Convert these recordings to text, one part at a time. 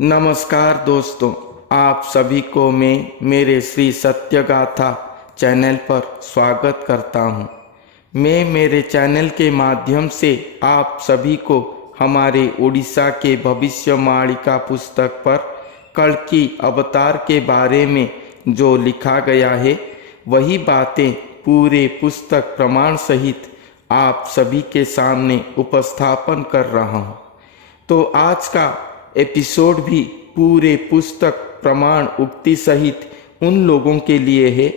नमस्कार दोस्तों, आप सभी को मैं मेरे श्री सत्यगाथा चैनल पर स्वागत करता हूं। मैं मेरे चैनल के माध्यम से आप सभी को हमारे उड़ीसा के भविष्यवाणिका पुस्तक पर कल्कि अवतार के बारे में जो लिखा गया है वही बातें पूरे पुस्तक प्रमाण सहित आप सभी के सामने उपस्थापन कर रहा हूँ। तो आज का एपिसोड भी पूरे पुस्तक प्रमाण उक्ति सहित उन लोगों के लिए है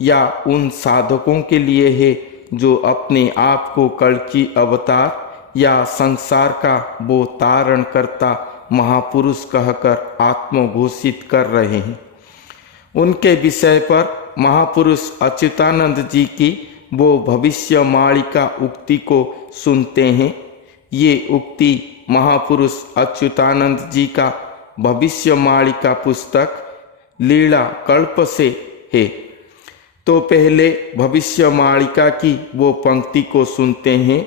या उन साधकों के लिए है जो अपने आप को कल्कि अवतार या संसार का वो तारण करता महापुरुष कहकर आत्मघोषित कर रहे हैं। उनके विषय पर महापुरुष अच्युतानंद जी की वो भविष्यवाणिका उक्ति को सुनते हैं। ये उक्ति महापुरुष अच्युतानंद जी का भविष्यवाणिका पुस्तक लीला कल्प से है। तो पहले भविष्यवाणिका की वो पंक्ति को सुनते हैं।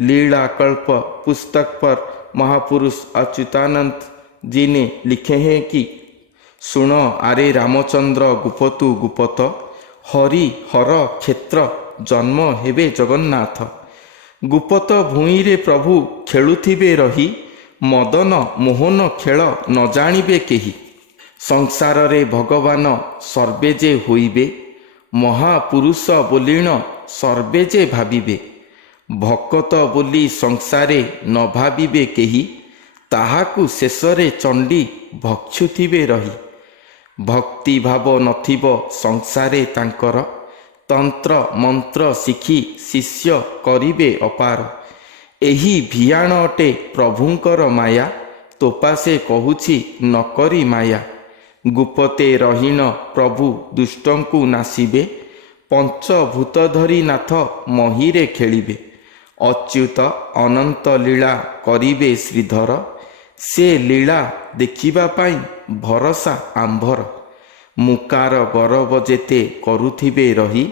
लीला कल्प पुस्तक पर महापुरुष अच्युतानंद जी ने लिखे हैं कि सुनो आरे रामचंद्र गुपतु गुपत हरि हर क्षेत्र जन्म हेबे जगन्नाथ। गुपत भूईरे प्रभु खेलुथिबे रही मदन मोहन खेल न जानिबे केही। संसार रे भगवान सर्वे जे होइबे महापुरुष बोलीण सर्वे जे भाबिबे। भक्त बोली संसारे न भाबिबे केही ताहाकु शेषरे चंडी भक्षुथिबे रही। भक्ति भाव नथिब संसारे तांकर तंत्र मंत्र शिखी शिष्य करिबे अपार। एही भियाण अटे प्रभुंकर माया तोपासे कहुछि न करी माया। गुपते रहीन प्रभु दुष्टंकु नासिबे पंचभूत धरी नाथ महीरे खेलिबे। अच्युत अनंत लीला करिबे श्रीधर से लीला देखिबा पाई भरसा आंभर। मुकार गरब जेते करुथिबे रही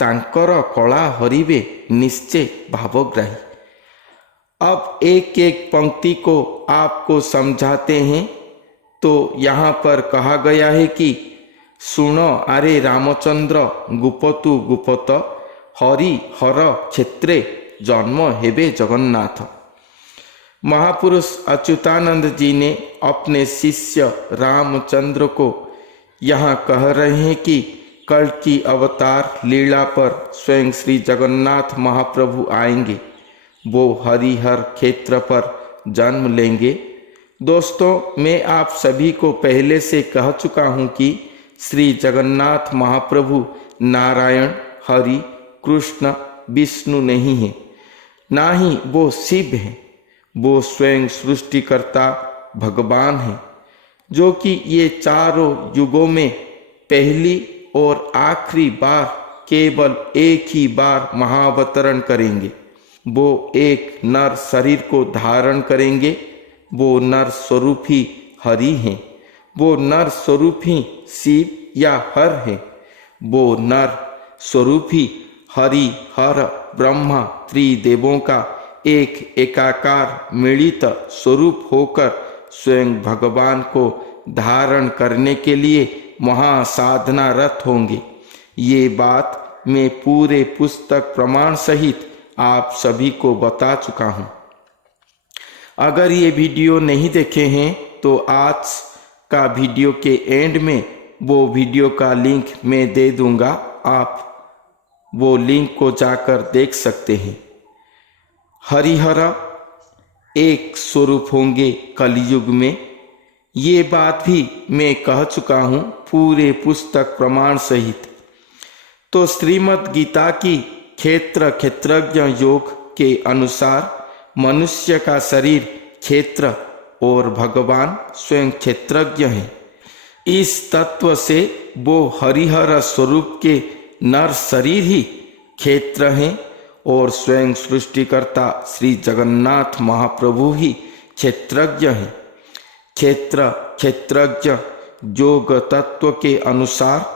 तांकर कला हरिबे निश्चय भावग्राही। अब एक एक पंक्ति को आपको समझाते हैं। तो यहाँ पर कहा गया है कि सुनो आरे रामचंद्र गुपतु गुपत हरि हर क्षेत्रे जन्म हेबे जगन्नाथ। महापुरुष अच्युतानंद जी ने अपने शिष्य रामचंद्र को यहाँ कह रहे हैं कि कल्कि अवतार लीला पर स्वयं श्री जगन्नाथ महाप्रभु आएंगे। वो हरिहर क्षेत्र पर जन्म लेंगे। दोस्तों, मैं आप सभी को पहले से कह चुका हूँ कि श्री जगन्नाथ महाप्रभु नारायण हरि कृष्ण विष्णु नहीं है, ना ही वो शिव हैं। वो स्वयं सृष्टिकर्ता भगवान हैं जो कि ये चारों युगों में पहली और आखिरी बार केवल एक ही बार महाअवतरण करेंगे। वो एक नर शरीर को धारण करेंगे। वो नर स्वरूप ही हरि हैं। वो नर स्वरूप ही शिव या हर है। वो नर स्वरूप ही हरि हर ब्रह्मा त्रिदेवों का एक एकाकार मिलित स्वरूप होकर स्वयं भगवान को धारण करने के लिए महासाधना रत होंगे। ये बात मैं पूरे पुस्तक प्रमाण सहित आप सभी को बता चुका हूँ। अगर ये वीडियो नहीं देखे हैं तो आज का वीडियो के एंड में वो वीडियो का लिंक मैं दे दूंगा। आप वो लिंक को जाकर देख सकते हैं। हरिहर एक स्वरूप होंगे कलयुग में। ये बात भी मैं कह चुका हूँ पूरे पुस्तक प्रमाण सहित। तो श्रीमद् गीता की क्षेत्र क्षेत्रज्ञ योग के अनुसार मनुष्य का शरीर क्षेत्र और भगवान स्वयं क्षेत्रज्ञ हैं। इस तत्व से वो हरिहर स्वरूप के नर शरीर ही क्षेत्र हैं और स्वयं सृष्टिकर्ता श्री जगन्नाथ महाप्रभु ही क्षेत्रज्ञ हैं। क्षेत्र क्षेत्रज्ञ योग तत्व के अनुसार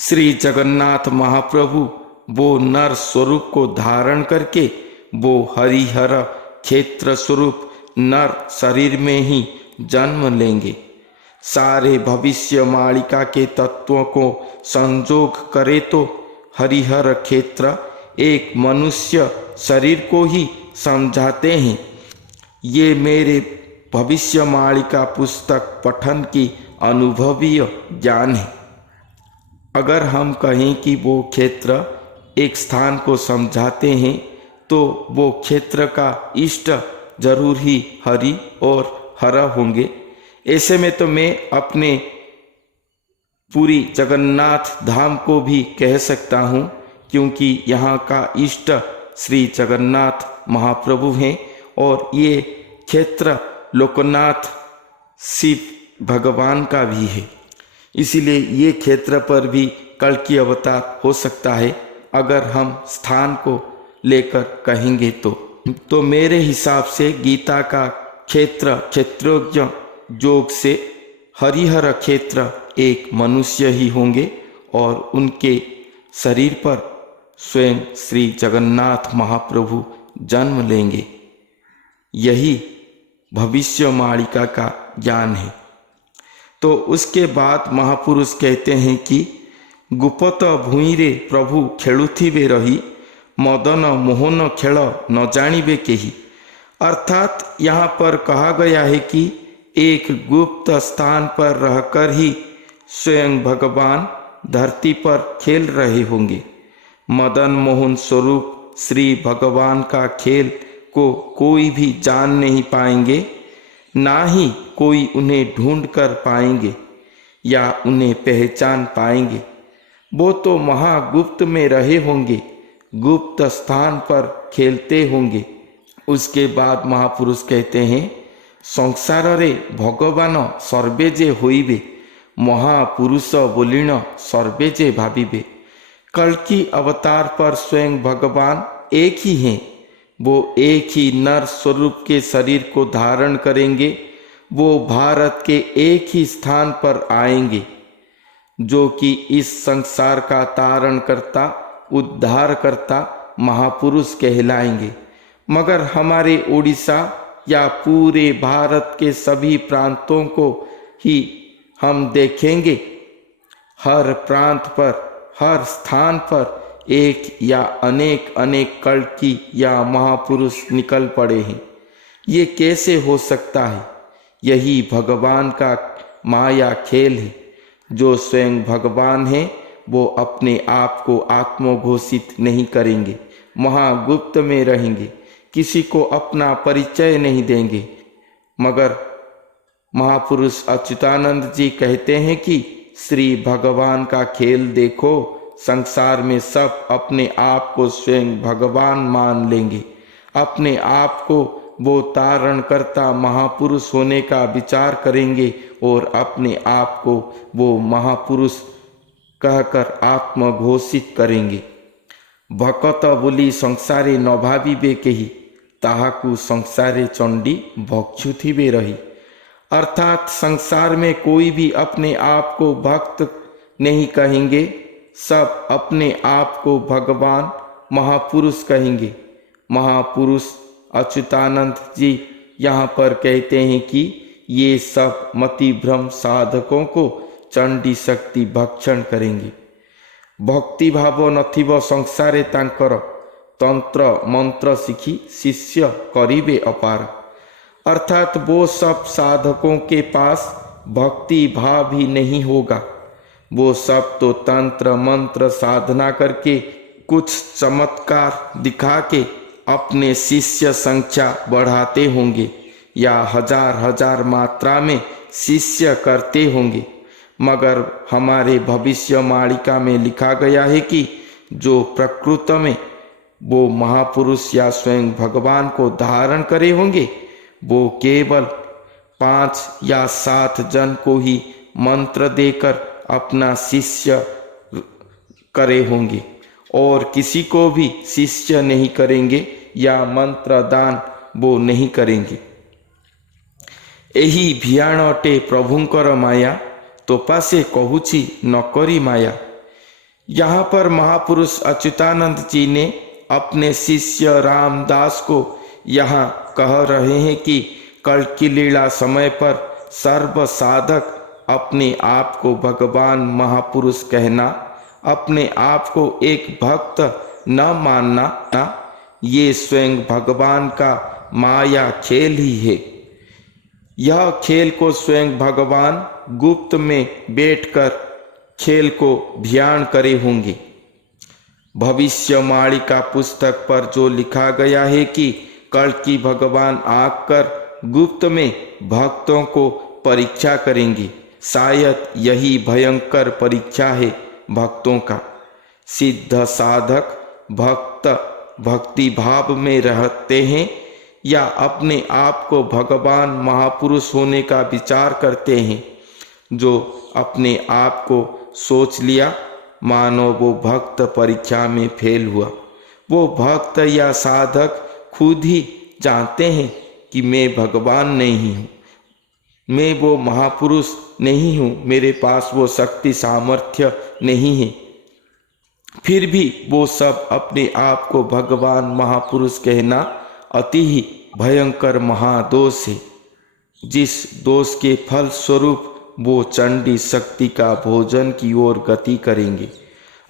श्री जगन्नाथ महाप्रभु वो नर स्वरूप को धारण करके वो हरिहर क्षेत्र स्वरूप नर शरीर में ही जन्म लेंगे। सारे भविष्य मालिका के तत्वों को संजोग करे तो हरिहर क्षेत्र एक मनुष्य शरीर को ही समझाते हैं। ये मेरे भविष्य मालिका पुस्तक पठन की अनुभवीय ज्ञान है। अगर हम कहें कि वो क्षेत्र एक स्थान को समझाते हैं तो वो क्षेत्र का इष्ट जरूर ही हरि और हर होंगे। ऐसे में तो मैं अपने पूरी जगन्नाथ धाम को भी कह सकता हूँ, क्योंकि यहाँ का इष्ट श्री जगन्नाथ महाप्रभु हैं और ये क्षेत्र लोकनाथ शिव भगवान का भी है। इसीलिए ये क्षेत्र पर भी कल्कि अवतार हो सकता है अगर हम स्थान को लेकर कहेंगे तो मेरे हिसाब से गीता का क्षेत्र क्षेत्रोज्ञ जोग से हरिहर क्षेत्र एक मनुष्य ही होंगे और उनके शरीर पर स्वयं श्री जगन्नाथ महाप्रभु जन्म लेंगे। यही भविष्य मालिका का ज्ञान है। तो उसके बाद महापुरुष कहते हैं कि गुपत भूइरे प्रभु खेलुथिबे रही मदन मोहन खेल न जानिबे केही। अर्थात यहाँ पर कहा गया है कि एक गुप्त स्थान पर रहकर ही स्वयं भगवान धरती पर खेल रहे होंगे। मदन मोहन स्वरूप श्री भगवान का खेल को कोई भी जान नहीं पाएंगे, ना ही कोई उन्हें ढूंढ कर पाएंगे या उन्हें पहचान पाएंगे। वो तो महागुप्त में रहे होंगे, गुप्त स्थान पर खेलते होंगे। उसके बाद महापुरुष कहते हैं संसार रे भगवान सर्वे जे होइबे महापुरुष बोलिण सर्वे जे भाविबे। कल्कि अवतार पर स्वयं भगवान एक ही हैं। वो एक ही नर स्वरूप के शरीर को धारण करेंगे। वो भारत के एक ही स्थान पर आएंगे जो कि इस संसार का तारण करता उद्धार करता महापुरुष कहलाएंगे। मगर हमारे उड़ीसा या पूरे भारत के सभी प्रांतों को ही हम देखेंगे, हर प्रांत पर हर स्थान पर एक या अनेक अनेक कल्कि या महापुरुष निकल पड़े हैं। ये कैसे हो सकता है? यही भगवान का माया खेल है। जो स्वयं भगवान है वो अपने आप को आत्मघोषित नहीं करेंगे, महागुप्त में रहेंगे, किसी को अपना परिचय नहीं देंगे। मगर महापुरुष अच्युतानंद जी कहते हैं कि श्री भगवान का खेल देखो, संसार में सब अपने आप को स्वयं भगवान मान लेंगे। अपने आप को वो तारण करता महापुरुष होने का विचार करेंगे और अपने आप को वो महापुरुष कहकर आत्मघोषित करेंगे। भकत बोली संसारे न भाविबे केही ताहाकु संसारे चंडी भक्षुथिबे रही। अर्थात संसार में कोई भी अपने आप को भक्त नहीं कहेंगे, सब अपने आप को भगवान महापुरुष कहेंगे। महापुरुष अच्युतानंद जी यहाँ पर कहते हैं कि ये सब मति भ्रम साधकों को चंडी शक्ति भक्षण करेंगे। भक्ति भाव नथिब संसारे तांकर तंत्र मंत्र सीखी शिष्य करिबे अपार। अर्थात वो सब साधकों के पास भक्ति भाव ही नहीं होगा। वो सब तो तंत्र मंत्र साधना करके कुछ चमत्कार दिखा के अपने शिष्य संख्या बढ़ाते होंगे या हजार हजार मात्रा में शिष्य करते होंगे। मगर हमारे भविष्य मालिका में लिखा गया है कि जो प्रकृत में वो महापुरुष या स्वयं भगवान को धारण करे होंगे, वो केवल 5 या 7 जन को ही मंत्र देकर अपना शिष्य करे होंगे और किसी को भी शिष्य नहीं करेंगे या मंत्र दान वो नहीं करेंगे। एही भियाण अटे प्रभुंकर माया तोपासे कहूची नकरी माया। यहाँ पर महापुरुष अच्युतानंद जी ने अपने शिष्य रामदास को यहाँ कह रहे हैं कि कल्कि लीला समय पर सर्व साधक अपने आप को भगवान महापुरुष कहना, अपने आप को एक भक्त न मानना, ये स्वयं भगवान का माया खेल ही है। यह खेल को स्वयं भगवान गुप्त में बैठकर खेल को ध्यान करे होंगे। भविष्यवाणी पुस्तक पर जो लिखा गया है कि कल्कि भगवान आकर गुप्त में भक्तों को परीक्षा करेंगे, शायद यही भयंकर परीक्षा है भक्तों का। सिद्ध साधक भक्त भक्ति भाव में रहते हैं या अपने आप को भगवान महापुरुष होने का विचार करते हैं। जो अपने आप को सोच लिया, मानो वो भक्त परीक्षा में फेल हुआ। वो भक्त या साधक खुद ही जानते हैं कि मैं भगवान नहीं हूँ, मैं वो महापुरुष नहीं हूँ, मेरे पास वो शक्ति सामर्थ्य नहीं है। फिर भी वो सब अपने आप को भगवान महापुरुष कहना अति ही भयंकर महादोष है, जिस दोष के फल स्वरूप वो चंडी शक्ति का भोजन की ओर गति करेंगे।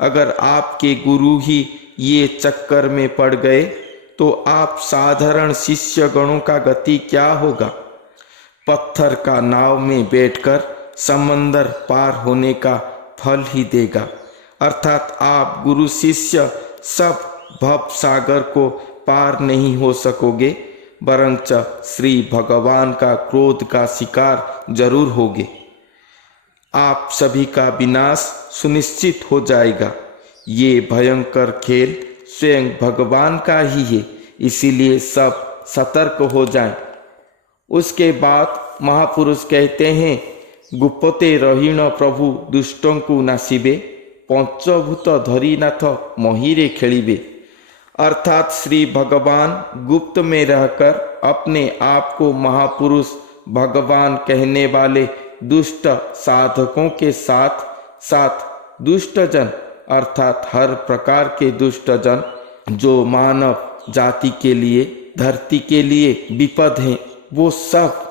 अगर आपके गुरु ही ये चक्कर में पड़ गए तो आप साधारण शिष्य गणों का गति क्या होगा? पत्थर का नाव में बैठकर समंदर पार होने का फल ही देगा। अर्थात आप गुरु शिष्य सब भव सागर को पार नहीं हो सकोगे, वरंच श्री भगवान का क्रोध का शिकार जरूर होगे। आप सभी का विनाश सुनिश्चित हो जाएगा। ये भयंकर खेल स्वयं भगवान का ही है, इसीलिए सब सतर्क हो जाएं। उसके बाद महापुरुष कहते हैं, गुप्पते रहीण प्रभु दुष्टों को नासिबे, पंचभूत धरीनाथ महीरे खेलिबे। अर्थात श्री भगवान गुप्त में रहकर अपने आप को महापुरुष भगवान कहने वाले दुष्ट साधकों के साथ साथ दुष्टजन अर्थात हर प्रकार के दुष्टजन जो मानव जाति के लिए, धरती के लिए विपद हैं, वो सब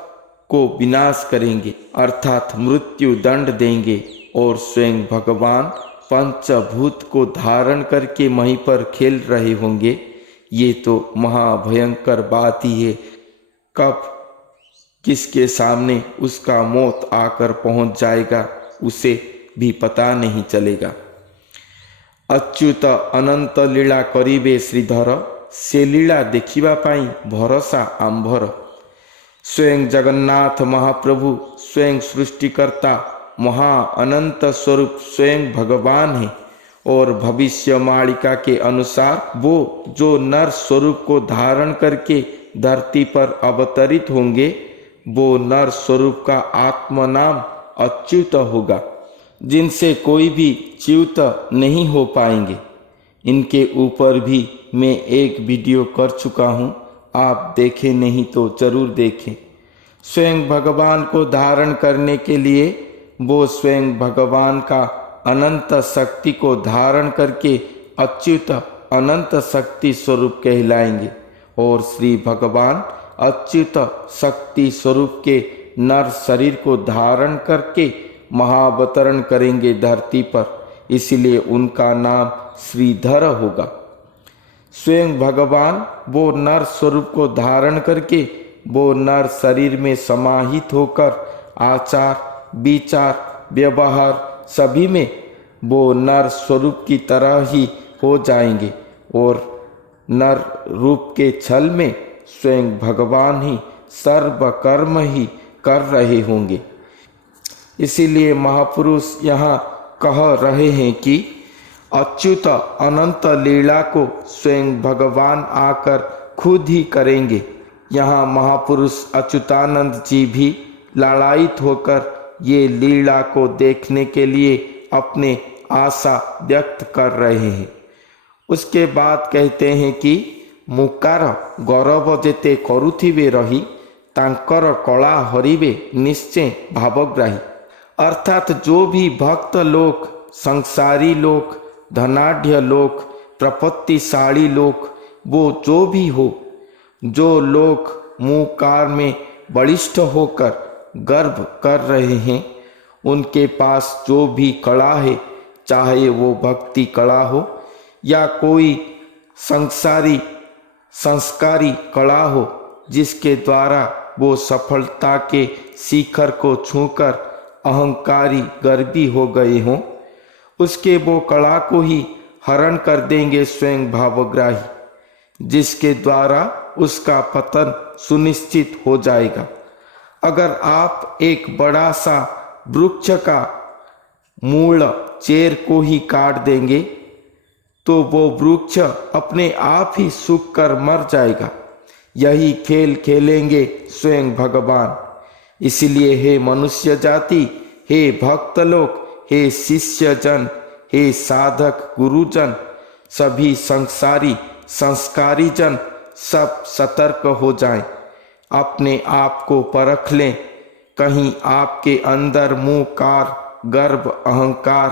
को विनाश करेंगे, अर्थात मृत्यु दंड देंगे। और स्वयं भगवान पंचभूत को धारण करके वहीं पर खेल रहे होंगे। ये तो महाभयंकर बात ही है। कब किसके सामने उसका मौत आकर पहुंच जाएगा उसे भी पता नहीं चलेगा। अच्युत अनंत लीला करिबे श्रीधर, से लीला देखिबा पाई भरोसा आंभर। स्वयं जगन्नाथ महाप्रभु, स्वयं सृष्टिकर्ता, महा अनंत स्वरूप स्वयं भगवान है। और भविष्यवाणिका के अनुसार वो जो नर स्वरूप को धारण करके धरती पर अवतरित होंगे, वो नर स्वरूप का आत्म नाम अच्युत होगा, जिनसे कोई भी च्युत नहीं हो पाएंगे। इनके ऊपर भी मैं एक वीडियो कर चुका हूँ, आप देखें नहीं तो जरूर देखें। स्वयं भगवान को धारण करने के लिए वो स्वयं भगवान का अनंत शक्ति को धारण करके अच्युत अनंत शक्ति स्वरूप कहलाएंगे। और श्री भगवान अच्युत शक्ति स्वरूप के नर शरीर को धारण करके महाअवतरण करेंगे धरती पर, इसलिए उनका नाम श्रीधर होगा। स्वयं भगवान वो नर स्वरूप को धारण करके वो नर शरीर में समाहित होकर आचार विचार व्यवहार सभी में वो नर स्वरूप की तरह ही हो जाएंगे। और नर रूप के छल में स्वयं भगवान ही सर्व कर्म ही कर रहे होंगे। इसीलिए महापुरुष यहाँ कह रहे हैं कि अच्युत अनंत लीला को स्वयं भगवान आकर खुद ही करेंगे। यहाँ महापुरुष अच्युतानंद जी भी लालायित होकर ये लीला को देखने के लिए अपने आशा व्यक्त कर रहे हैं। उसके बाद कहते हैं कि मुकार गौरव जेते करुथिबे रही, तांकर कला हरिबे निश्चय भावग्राही। अर्थात जो भी भक्त लोग, संसारी लोग, धनाढ़ लोग, प्रपत्तिशाली लोग, वो जो भी हो, जो लोग मुकार में बलिष्ठ होकर गर्व कर रहे हैं, उनके पास जो भी कला है, चाहे वो भक्ति कला हो या कोई संस्कारी कला हो, जिसके द्वारा वो सफलता के शिखर को छूकर अहंकारी गर्वी हो गए हों, उसके वो कला को ही हरण कर देंगे स्वयं भावग्राही, जिसके द्वारा उसका पतन सुनिश्चित हो जाएगा। अगर आप एक बड़ा सा वृक्ष का मूल चेर को ही काट देंगे तो वो वृक्ष अपने आप ही सूख कर मर जाएगा। यही खेल खेलेंगे स्वयं भगवान। इसलिए हे मनुष्य जाति, हे भक्त लोग, हे शिष्य जन, हे साधक गुरुजन, सभी संस्कारी जन सब सतर्क हो जाएं। अपने आप को परख लें, कहीं आपके अंदर मुकार, गर्व, अहंकार,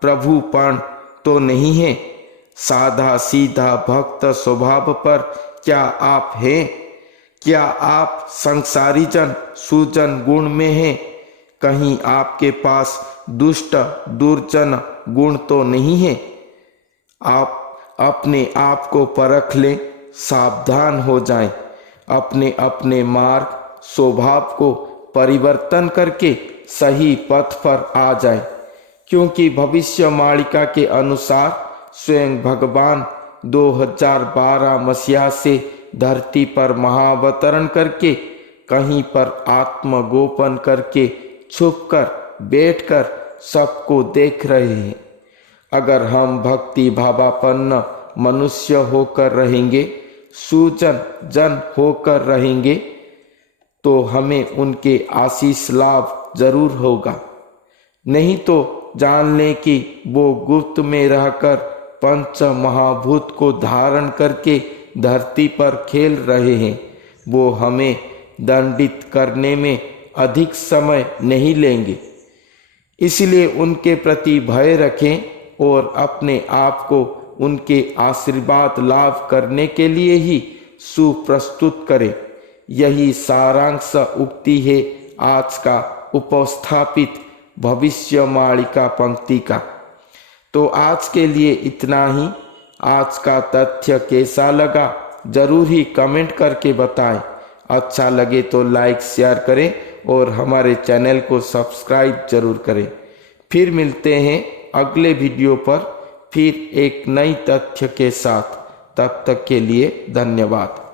प्रभुपन तो नहीं है। साधा सीधा भक्त स्वभाव पर क्या आप हैं? क्या आप संसारी जन सुजन गुण में हैं? कहीं आपके पास दुष्ट दुर्जन गुण तो नहीं है? आप अपने आप को परख लें, सावधान हो जाएं, अपने अपने मार्ग स्वभाव को परिवर्तन करके सही पथ पर आ जाएं, क्योंकि भविष्यवाणी के अनुसार स्वयं भगवान 2012 मसीहा से धरती पर महाअवतरण करके कहीं पर आत्मगोपन करके छुपकर बैठकर सबको देख रहे हैं। अगर हम भक्ति भावापन्न मनुष्य होकर रहेंगे, सुजन जन होकर रहेंगे, तो हमें उनके आशीष लाभ जरूर होगा। नहीं तो जान लें कि वो गुप्त में रहकर पंच महाभूत को धारण करके धरती पर खेल रहे हैं। वो हमें दंडित करने में अधिक समय नहीं लेंगे। इसलिए उनके प्रति भय रखें और अपने आप को उनके आशीर्वाद लाभ करने के लिए ही सुप्रस्तुत करें। यही सारांश उक्ति है आज का उपस्थापित भविष्यवाणी का पंक्ति का। तो आज के लिए इतना ही। आज का तथ्य कैसा लगा जरूर ही कमेंट करके बताएं। अच्छा लगे तो लाइक शेयर करें और हमारे चैनल को सब्सक्राइब जरूर करें। फिर मिलते हैं अगले वीडियो पर, फिर एक नई तथ्य के साथ। तब तक के लिए धन्यवाद।